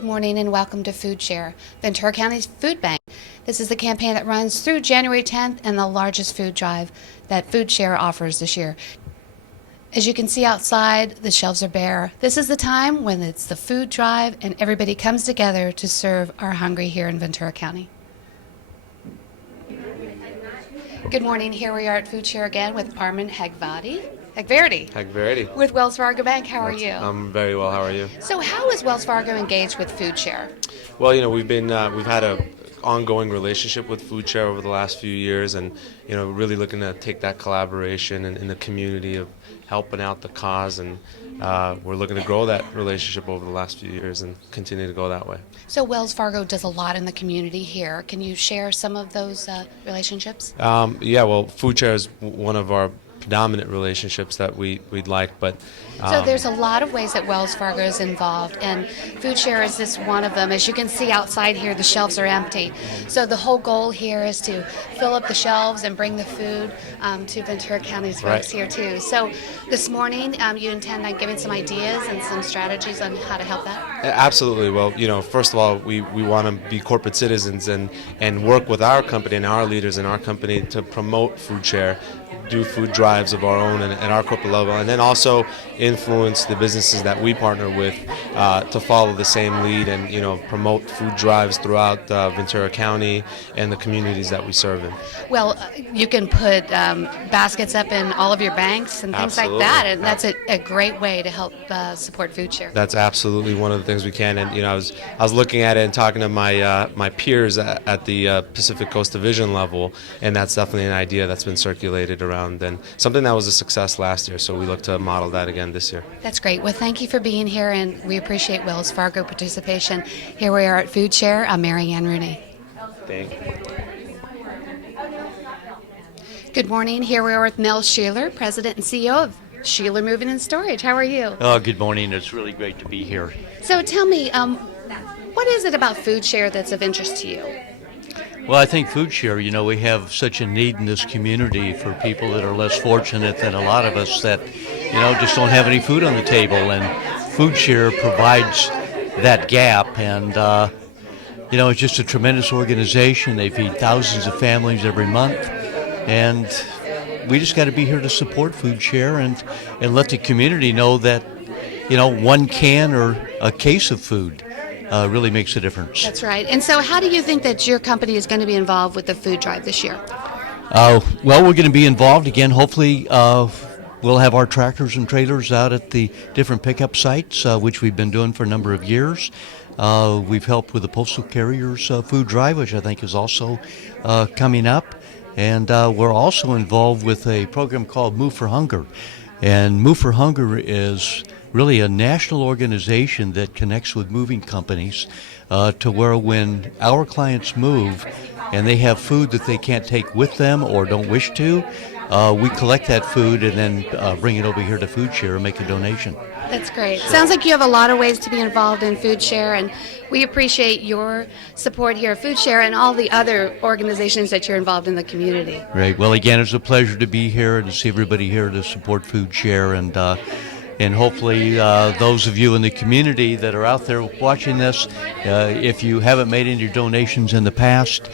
Good morning and welcome to Food Share, Ventura County's food bank. This is the campaign that runs through January 10th and the largest food drive that Food Share offers this year. As you can see outside, the shelves are bare. This is the time when it's the food drive and everybody comes together to serve our hungry here in Ventura County. Good morning. Here we are at Food Share again with Armin Hagverdi with Wells Fargo Bank. How are you? I'm very well. How are you? So how is Wells Fargo engaged with Food Share? Well, we've had a ongoing relationship with Food Share over the last few years, and really looking to take that collaboration and in the community of helping out the cause, and we're looking to grow that relationship over the last few years and continue to go that way. So Wells Fargo does a lot in the community here. Can you share some of those relationships? Well, Food Share is one of our predominant relationships that we'd like, but so there's a lot of ways that Wells Fargo is involved, and Food Share is just one of them. As you can see outside here, the shelves are empty. So the whole goal here is to fill up the shelves and bring the food to Ventura County's folks here too. So this morning, you intend on giving some ideas and some strategies on how to help that? Absolutely. Well, first of all, we want to be corporate citizens and work with our company and our leaders in our company to promote Food Share, do food drives of our own and at our corporate level, and then also influence the businesses that we partner with to follow the same lead and promote food drives throughout Ventura County and the communities that we serve in. Well, you can put baskets up in all of your banks and things like that, and that's a great way to help support Food Share. That's absolutely one of the things we can, and I was looking at it and talking to my peers at the Pacific Coast Division level, and that's definitely an idea that's been circulated around and something that was a success last year, so we look to model that again this year. That's great. Well, thank you for being here, and we appreciate Wells Fargo participation. Here we are at Food Share. I'm Mary Ann Rooney. Thank you. Good morning. Here we are with Mel Sheila, President and CEO of Sheila Moving and Storage. How are you? Oh, good morning. It's really great to be here. So tell me, what is it about Food Share that's of interest to you? Well, I think Food Share, we have such a need in this community for people that are less fortunate than a lot of us that, just don't have any food on the table. And Food Share provides that gap. And, it's just a tremendous organization. They feed thousands of families every month. And we just got to be here to support Food Share and let the community know that, one can or a case of food really makes a difference. That's right. And so how do you think that your company is going to be involved with the food drive this year? Well, we're going to be involved again. Hopefully, we'll have our tractors and trailers out at the different pickup sites, which we've been doing for a number of years. We've helped with the postal carriers food drive, which I think is also coming up. And we're also involved with a program called Move for Hunger. And Move for Hunger is really a national organization that connects with moving companies to where when our clients move and they have food that they can't take with them or don't wish to, we collect that food and then bring it over here to Food Share and make a donation. That's great. Sounds like you have a lot of ways to be involved in Food Share, and we appreciate your support here at Food Share and all the other organizations that you're involved in the community. Great. Well, again, it's a pleasure to be here and to see everybody here to support Food Share, and hopefully those of you in the community that are out there watching this, if you haven't made any donations in the past,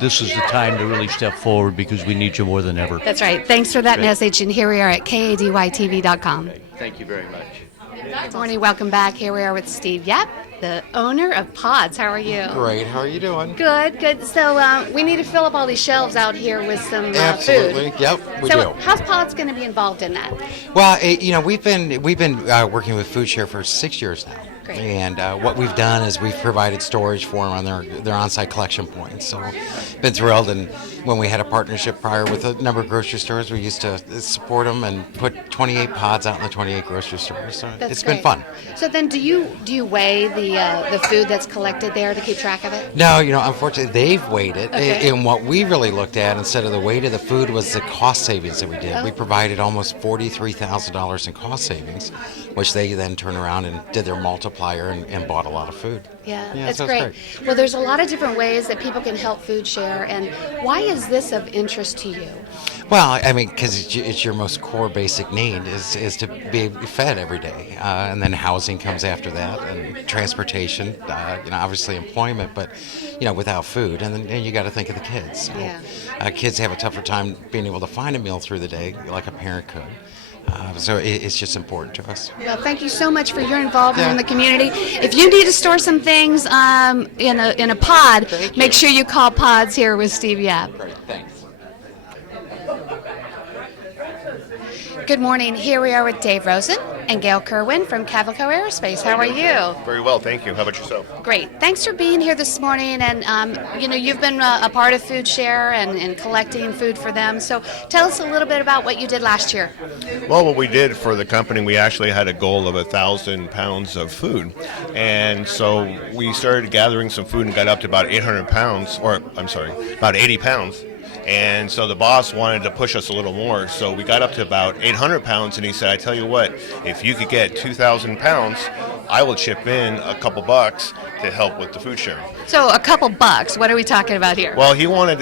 this is the time to really step forward because we need you more than ever. That's right. Thanks for that message, and here we are at KDUTVcom. Thank you very much. Good morning. Welcome back. Here we are with Steve Yap, the owner of Pods. How are you? Great. How are you doing? Good. So we need to fill up all these shelves out here with some Absolutely. food. Yep, we So do. how's Pods going to be involved in that? Well, we've been working with Food Share for 6 years now. Great. And what we've done is we've provided storage for them on their on-site collection points. So been thrilled. And when we had a partnership prior with a number of grocery stores, we used to support them and put 28 pods out in the 28 grocery stores. So it's been fun. So then do you weigh the food that's collected there to keep track of it? No, unfortunately, they've weighed it. Okay. And what we really looked at instead of the weight of the food was the cost savings that we did. We provided almost $43,000 in cost savings, which they then turned around and did their multiplier and bought a lot of food. Yeah, Yeah, that's so great. it's great. Well, there's a lot of different ways that people can help Food Share, and why is this of interest to you? Well, I mean, because it's your most core basic need is to be fed every day, and then housing comes after that, and transportation. Obviously employment, but without food, and then you got to think of the kids. So, Yeah. kids have a tougher time being able to find a meal through the day, like a parent could. So it's just important to us. Well, thank you so much for your involvement in the community. If you need to store some things in a pod, make sure you call Pods here with Steve Yap. Great, thanks. Good morning. Here we are with Dave Rosen and Gail Kerwin from Kobelco Aerospace. How are you? Very well, thank you. How about yourself? Great. Thanks for being here this morning. And, you've been a part of Food Share and collecting food for them. So tell us a little bit about what you did last year. Well, what we did for the company, we actually had a goal of 1,000 pounds of food. And so we started gathering some food and got up to about 800 pounds, about 80 pounds. And so the boss wanted to push us a little more. So we got up to about 800 pounds, and he said, I tell you what, if you could get 2,000 pounds, I will chip in a couple bucks to help with the food sharing. So a couple bucks. What are we talking about here? Well, he wanted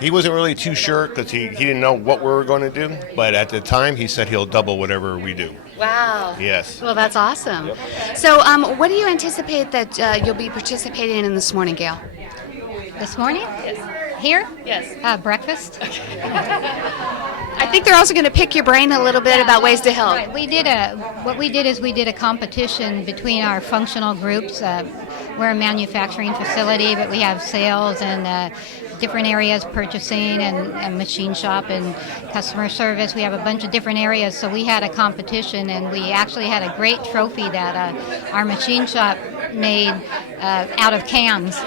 he wasn't really too sure because he didn't know what we were going to do. But at the time, he said he'll double whatever we do. Wow. Yes. Well, that's awesome. Yep. So what do you anticipate that you'll be participating in this morning, Gail? This morning? Yes. Here? Yes. Breakfast. I think they're also going to pick your brain a little bit about ways to help. Right. We did a competition between our functional groups. We're a manufacturing facility, but we have sales and different areas, purchasing and machine shop and customer service. We have a bunch of different areas, so we had a competition, and we actually had a great trophy that our machine shop made out of cans.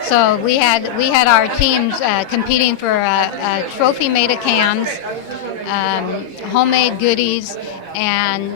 So we had our teams competing for a trophy made of cans, homemade goodies, and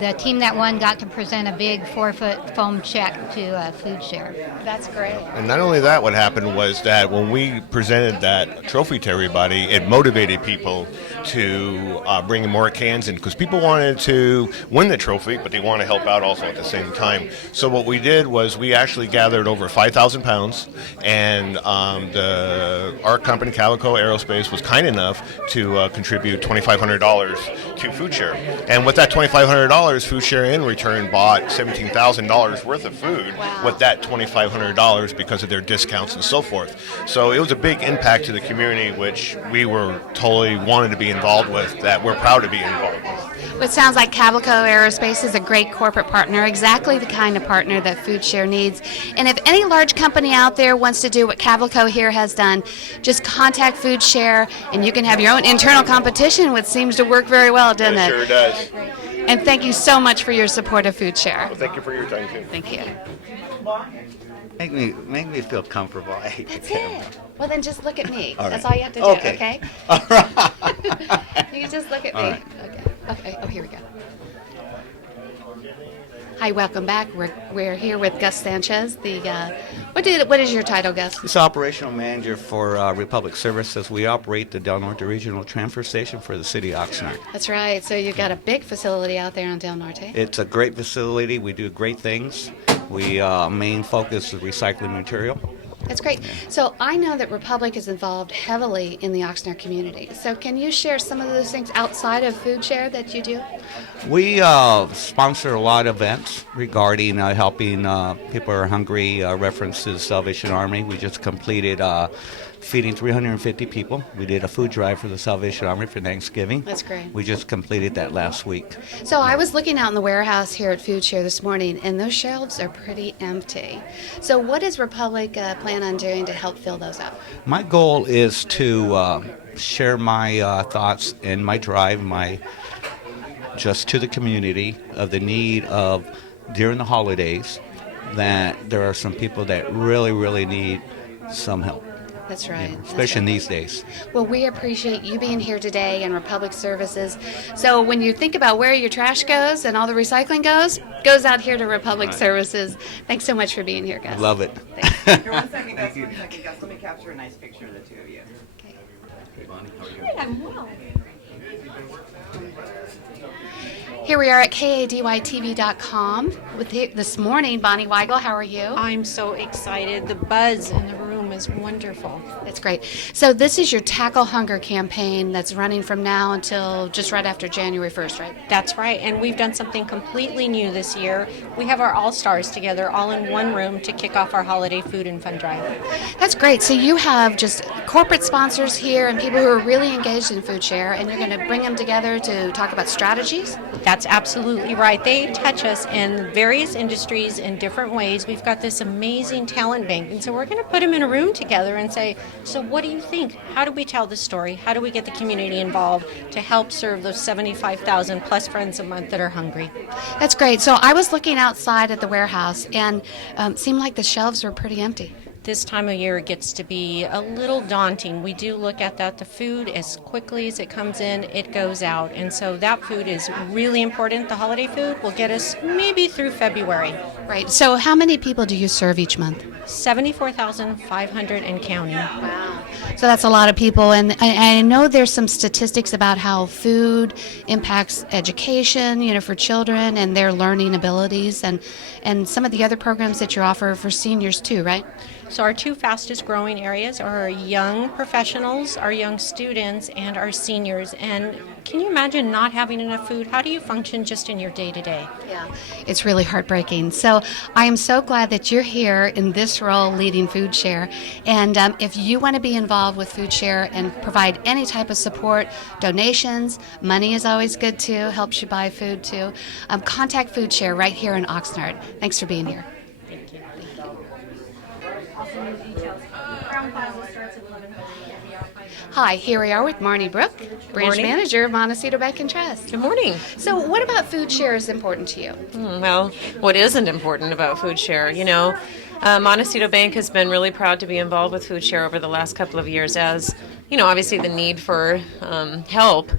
the team that won got to present a big 4-foot foam check to Food Share. That's great. And not only that, what happened was that when we presented that trophy to everybody, it motivated people to bring in more cans in because people wanted to win the trophy, but they want to help out also at the same time. So what we did was we actually gathered over 5,000 pounds, and our company, Kobelco Aerospace, was kind enough to contribute $2,500 to Food Share. And with that $2,500, Food Share in return bought $17,000 worth of food with that $2,500 because of their discounts and so forth. So it was a big impact to the community, which we were totally wanted to be involved with, that we're proud to be involved with. It sounds like Kobelco Aerospace is a great corporate partner, exactly the kind of partner that Food Share needs. And if any large company out there wants to do what Kobelco here has done, just contact Food Share, and you can have your own internal competition, which seems to work very well, doesn't it? It sure does. And thank you so much for your support of Food Share. Well, thank you for your time, too. Thank you. Make me feel comfortable. I hate That's the camera. it. Well, then just look at me. All That's right. all you have to do, Okay. okay? All right. You can just look at me. All right. Okay. Oh, here we go. Hi, welcome back. We're here with Gus Sanchez. What is your title, Gus? It's operational manager for Republic Services. We operate the Del Norte Regional Transfer Station for the city of Oxnard. That's right. So you've got a big facility out there on Del Norte. It's a great facility. We do great things. We main focus is recycling material. That's great. So I know that Republic is involved heavily in the Oxnard community. So can you share some of those things outside of Food Share that you do? We sponsor a lot of events regarding helping people who are hungry, reference to the Salvation Army. We just completed feeding 350 people. We did a food drive for the Salvation Army for Thanksgiving. That's great. We just completed that last week. So I was looking out in the warehouse here at Food Share this morning, and those shelves are pretty empty. So what does Republic plan on doing to help fill those up? My goal is to share my thoughts and my drive, just to the community of the need of during the holidays that there are some people that really, really need some help. That's right. Especially in these days. Well, we appreciate you being here today and Republic Services. So when you think about where your trash goes and all the recycling goes out here to Republic Services. Thanks so much for being here, guys. Love it. Here, 1 second, guys. 1 second, guys. Let me capture a nice picture of the two of you. Here we are at KDUTVcom with this morning. Bonnie Weigel, how are you? I'm so excited. The buzz in the room is wonderful. That's great. So this is your Tackle Hunger campaign that's running from now until just right after January 1st, right? That's right, and we've done something completely new this year. We have our all-stars together all in one room to kick off our holiday food and fun drive. That's great. So you have just corporate sponsors here and people who are really engaged in food share, and you're going to bring them together to talk about strategies? That's absolutely right. They touch us in various industries in different ways. We've got this amazing talent bank, and so we're going to put them in a room together and say, so what do you think? How do we tell this story? How do we get the community involved to help serve those 75,000 plus friends a month that are hungry? That's great. So I was looking outside at the warehouse, and it seemed like the shelves were pretty empty. This time of year it gets to be a little daunting. We do look at that. The food, as quickly as it comes in, it goes out. And so that food is really important. The holiday food will get us maybe through February. Right. So how many people do you serve each month? 74,500 and counting. Wow. So that's a lot of people. And I know there's some statistics about how food impacts education, for children and their learning abilities, and some of the other programs that you offer for seniors too, right? So our two fastest growing areas are our young professionals, our young students, and our seniors. And can you imagine not having enough food? How do you function just in your day-to-day? Yeah, it's really heartbreaking. So I am so glad that you're here in this role leading Food Share. And if you want to be involved with Food Share and provide any type of support, donations, money is always good too, helps you buy food too, contact Food Share right here in Oxnard. Thanks for being here. Thank you. Hi, here we are with Marnie Brooke, branch morning. manager of Montecito Bank and Trust. Good morning. So what about Food Share is important to you? Well, what isn't important about Food Share? Montecito Bank has been really proud to be involved with Food Share over the last couple of years as, obviously the need for help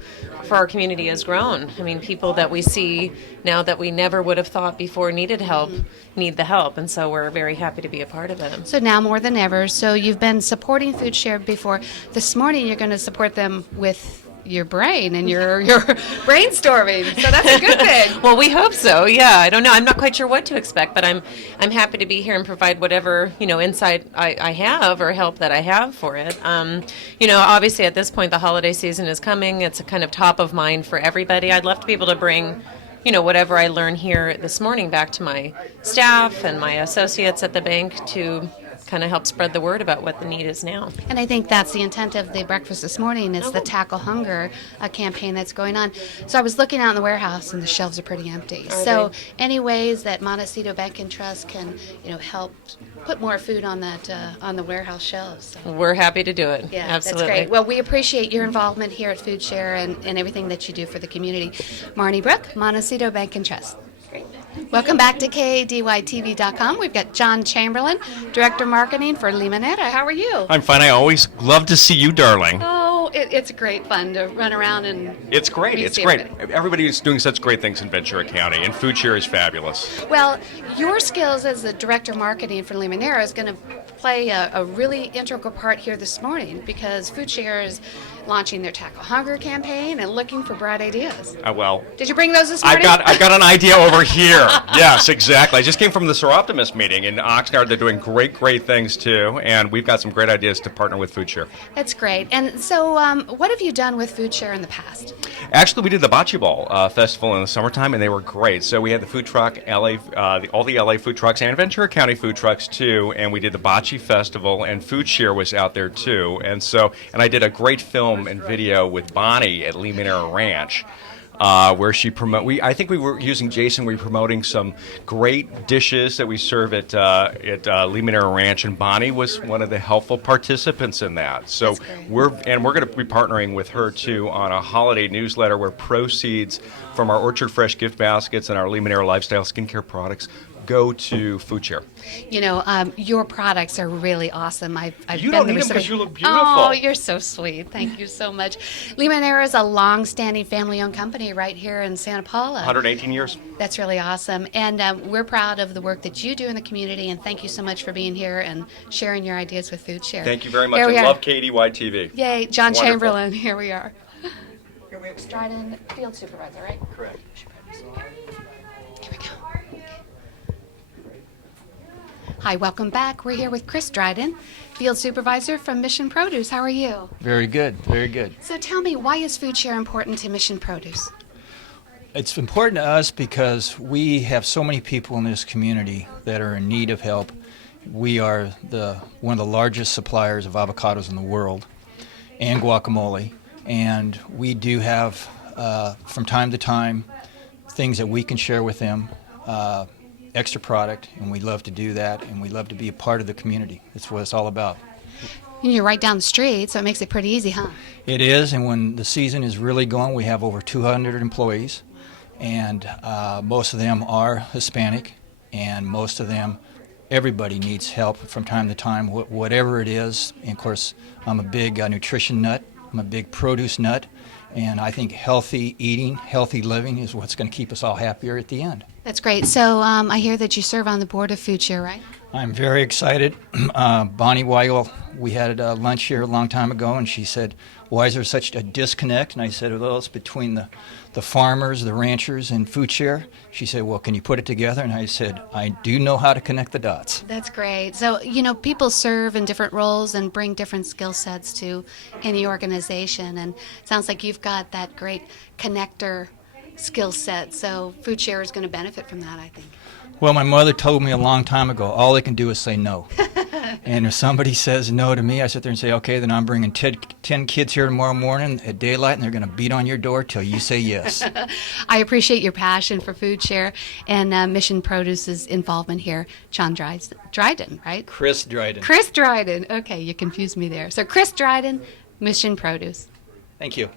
for our community has grown. I mean, people that we see now that we never would have thought before needed help, need the help, and so we're very happy to be a part of it. So now more than ever, so you've been supporting Food Share before. This morning you're going to support them with your brain and your brainstorming. So that's a good thing. Well, we hope so. Yeah, I don't know. I'm not quite sure what to expect, but I'm happy to be here and provide whatever insight I have or help that I have for it. Obviously at this point the holiday season is coming. It's a kind of top of mind for everybody. I'd love to be able to bring whatever I learn here this morning back to my staff and my associates at the bank to kind of help spread the word about what the need is now. And I think that's the intent of the breakfast this morning is the Tackle Hunger campaign that's going on. So I was looking out in the warehouse and the shelves are pretty empty. So any ways that Montecito Bank and Trust can, help put more food on that on the warehouse shelves. So. We're happy to do it. Yeah, absolutely. That's great. Well, we appreciate your involvement here at Food Share and everything that you do for the community. Marnie Brooke, Montecito Bank and Trust. Great. Welcome back to KDUTVcom. We've got John Chamberlain, Director Marketing for Limonera. How are you? I'm fine. I always love to see you, darling. Oh, it's great fun to run around and It's great. It's great. Everybody is doing such great things in Ventura County, and Food Share is fabulous. Well, your skills as the Director Marketing for Limonera is going to play a really integral part here this morning because Food Share is launching their Tackle Hunger campaign and looking for bright ideas. Well, Did you bring those this morning? I've got an idea over here. Yes, exactly. I just came from the Sir Optimist meeting in Oxnard. They're doing great things too, and we've got some great ideas to partner with Food Share. That's great. And so, what have you done with Food Share in the past? Actually, we did the Bocce Ball festival in the summertime, and they were great. So we had the food truck, all the LA food trucks, and Ventura County food trucks too. And we did the Bocce Festival, and Food Share was out there too. And I did a great film and video with Bonnie at Limonera Ranch. Where she I think we were using Jason. We were promoting some great dishes that we serve at Limonera Ranch, and Bonnie was one of the helpful participants in that. So we're going to be partnering with her too on a holiday newsletter where proceeds from our Orchard Fresh gift baskets and our Limonera Lifestyle skincare products go to Food Share. Your products are really awesome. I've You been don't the need them because recipient- you look beautiful. Oh, you're so sweet. Thank you so much. Limonera is a long-standing family-owned company right here in Santa Paula. 118 years. That's really awesome. And we're proud of the work that you do in the community, and thank you so much for being here and sharing your ideas with Food Share. Thank you very much. Here we I are. love KDUTV. Yay, John Wonderful. Chamberlain. Here we are. Dryden Field Supervisor, right? Correct. Here we go. Hi, welcome back. We're here with Chris Dryden, Field Supervisor from Mission Produce. How are you? Very good, very good. So tell me, why is food share important to Mission Produce? It's important to us because we have so many people in this community that are in need of help. We are one of the largest suppliers of avocados in the world and guacamole, and we do have, from time to time, things that we can share with them, extra product, and we love to do that, and we love to be a part of the community. That's what it's all about. And you're right down the street, so it makes it pretty easy, huh? It is, and when the season is really going, we have over 200 employees, and most of them are Hispanic, and most of them, everybody needs help from time to time, whatever it is. And of course, I'm a big nutrition nut. I'm a big produce nut, and I think healthy eating, healthy living is what's going to keep us all happier at the end. That's great. So I hear that you serve on the board of Food Share, right? I'm very excited. Bonnie Weigel, we had lunch here a long time ago, and she said, why is there such a disconnect? And I said, well, it's between the farmers, the ranchers, and Food Share. She said, well, can you put it together? And I said, I do know how to connect the dots. That's great. So, people serve in different roles and bring different skill sets to any organization, and it sounds like you've got that great connector skill set, so Food Share is going to benefit from that, I think. Well, my mother told me a long time ago, all they can do is say no. And if somebody says no to me, I sit there and say, okay, then I'm bringing 10 kids here tomorrow morning at daylight, and they're going to beat on your door till you say yes. I appreciate your passion for Food Share and Mission Produce's involvement here. John Dryden, right? Chris Dryden. Chris Dryden. Okay, you confused me there. So Chris Dryden, Mission Produce. Thank you.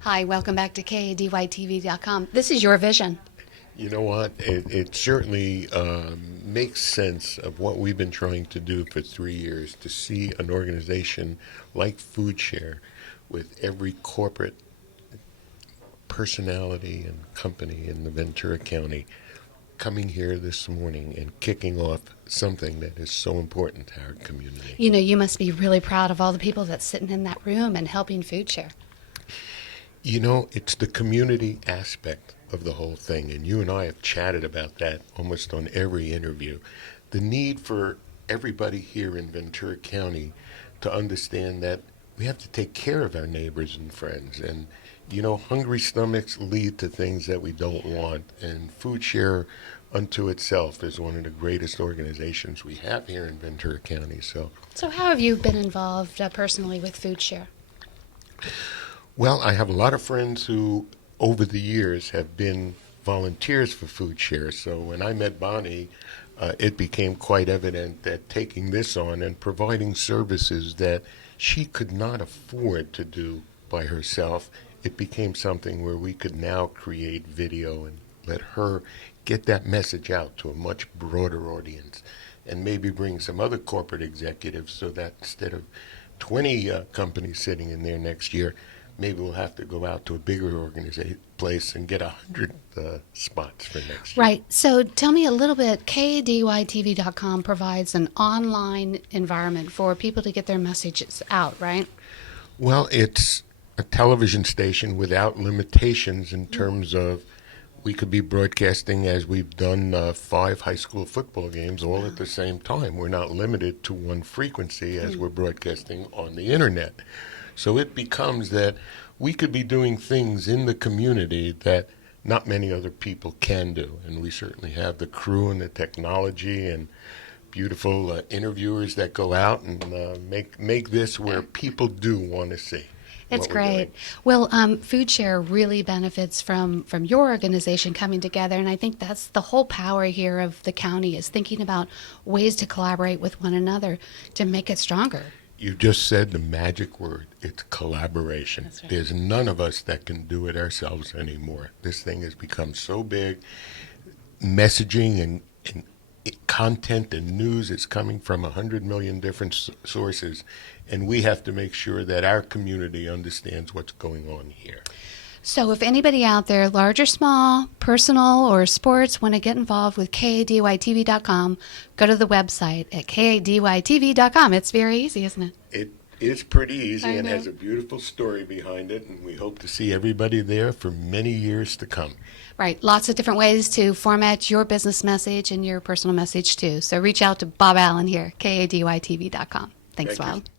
Hi, welcome back to KDUTVcom. This is your vision. You know what? It certainly makes sense of what we've been trying to do for 3 years, to see an organization like Food Share with every corporate personality and company in the Ventura County coming here this morning and kicking off something that is so important to our community. You must be really proud of all the people that's sitting in that room and helping Food Share. It's the community aspect of the whole thing, and you and I have chatted about that almost on every interview. The need for everybody here in Ventura County to understand that we have to take care of our neighbors and friends, and hungry stomachs lead to things that we don't want, and Food Share unto itself is one of the greatest organizations we have here in Ventura County. So how have you been involved personally with Food Share? Well, I have a lot of friends who, over the years, have been volunteers for Food Share. So when I met Bonnie, it became quite evident that taking this on and providing services that she could not afford to do by herself, it became something where we could now create video and let her get that message out to a much broader audience, and maybe bring some other corporate executives so that instead of 20 companies sitting in there next year, maybe we'll have to go out to a bigger place and get 100 spots for next year. Right. So tell me a little bit. KDUTVcom provides an online environment for people to get their messages out, right? Well, it's a television station without limitations in terms of we could be broadcasting, as we've done, 5 high school football games all at the same time. We're not limited to one frequency as we're broadcasting on the internet. So it becomes that we could be doing things in the community that not many other people can do. And we certainly have the crew and the technology and beautiful interviewers that go out and make this where people do want to see. It's great. Well, Food Share really benefits from your organization coming together, and I think that's the whole power here of the county, is thinking about ways to collaborate with one another to make it stronger. You just said the magic word. It's collaboration. That's right. There's none of us that can do it ourselves anymore. This thing has become so big. Messaging and content and news is coming from 100 million different sources, and we have to make sure that our community understands what's going on here. So if anybody out there, large or small, personal or sports, want to get involved with KDUTVcom, go to the website at KDUTVcom. It's very easy, isn't it? It's pretty easy I and know. has a beautiful story behind it, and we hope to see everybody there for many years to come. Right. Lots of different ways to format your business message and your personal message too. So reach out to Bob Allen here, KDUTV.com. Thanks, Thank you. Bob.